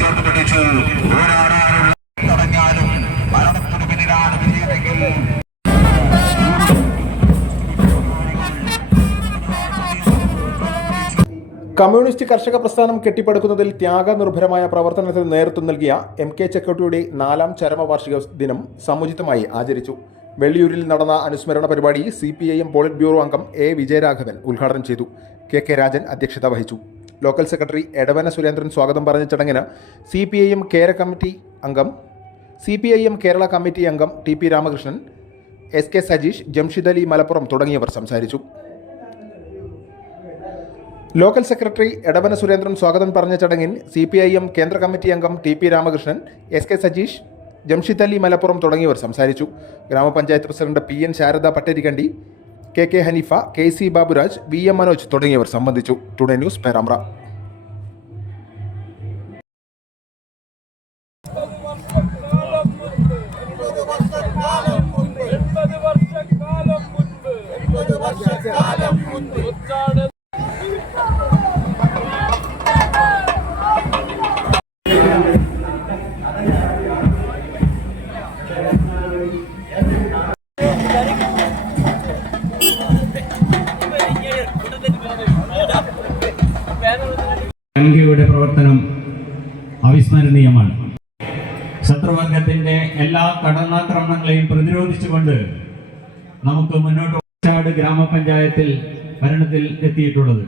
ചേർത്ത് പിടിച്ചു പോരാടാനുള്ള കമ്മ്യൂണിസ്റ്റ് കർഷക പ്രസ്ഥാനം കെട്ടിപ്പടുക്കുന്നതിൽ ത്യാഗനിർഭരമായ പ്രവർത്തനത്തിന് നേതൃത്വം നൽകിയ എം കെ ചെക്കോട്ടിയുടെ നാലാം ചരമവാർഷിക ദിനം സമുചിതമായി ആചരിച്ചു. വെള്ളിയൂരിൽ നടന്ന അനുസ്മരണ പരിപാടി C P I M polit bureau അംഗം എ വിജയരാഘവൻ ഉദ്ഘാടനം ചെയ്തു. കെ കെ രാജൻ അധ്യക്ഷത വഹിച്ചു. ലോക്കൽ സെക്രട്ടറി എടവന സുരേന്ദ്രൻ സ്വാഗതം പറഞ്ഞ ചടങ്ങിന് സി പി ഐ എം കേര കമ്മിറ്റി അംഗം C P I M Kerala committee അംഗം T P Ramakrishnan S K Sajeesh Jamshid Ali Malappuram തുടങ്ങിയവർ സംസാരിച്ചു. ലോക്കൽ സെക്രട്ടറി എടവന സുരേന്ദ്രൻ സ്വാഗതം പറഞ്ഞ ചടങ്ങിൽ സി പി ഐ എം കേന്ദ്ര കമ്മിറ്റി അംഗം T P Ramakrishnan S K Sajeesh Jamshid Ali Malappuram തുടങ്ങിയവർ സംസാരിച്ചു. ഗ്രാമപഞ്ചായത്ത് president P N Sharada Pattarikkandi K K Haneefa K C Baburaj V M Manoj തുടങ്ങിയവർ സംബന്ധിച്ചു. Today news Perambra. വർഷക്കാലം മുൻപ്. ഗംഗയുടെ പ്രവർത്തനം അവിസ്മരണീയമാണ്. ശത്രുവർഗത്തിന്റെ എല്ലാ കടന്നാക്രമണങ്ങളെയും പ്രതിരോധിച്ചുകൊണ്ട് നമുക്ക് മുന്നോട്ട് ചാട് ഗ്രാമപഞ്ചായത്തിൽ ഭരണത്തിൽ എത്തിയിട്ടുള്ളത്.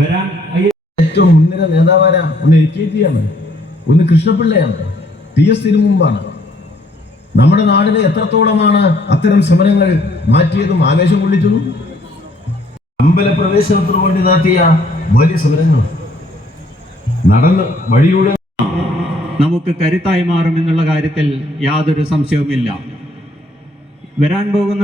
വരാൻ ഏറ്റവും മുൻനിര നേതാവാരാ ഒന്ന് എ കെ ജിയാണ് ഒന്ന് കൃഷ്ണപിള്ളയാണ്. ടി എസ് തിരുമുമ്പാണ് നമ്മുടെ നാടിനെ എത്രത്തോളമാണ് അത്തരം സമരങ്ങൾ മാറ്റിയതും ആവേശം കൊള്ളിച്ചതും അമ്പല പ്രവേശനത്തിന് വേണ്ടി നടത്തിയ വലിയ സമരങ്ങൾ. നടന്ന് വഴിയുടെ നമുക്ക് കരുത്തായി മാറും എന്നുള്ള കാര്യത്തിൽ യാതൊരു സംശയവുമില്ല. വരാൻ പോകുന്ന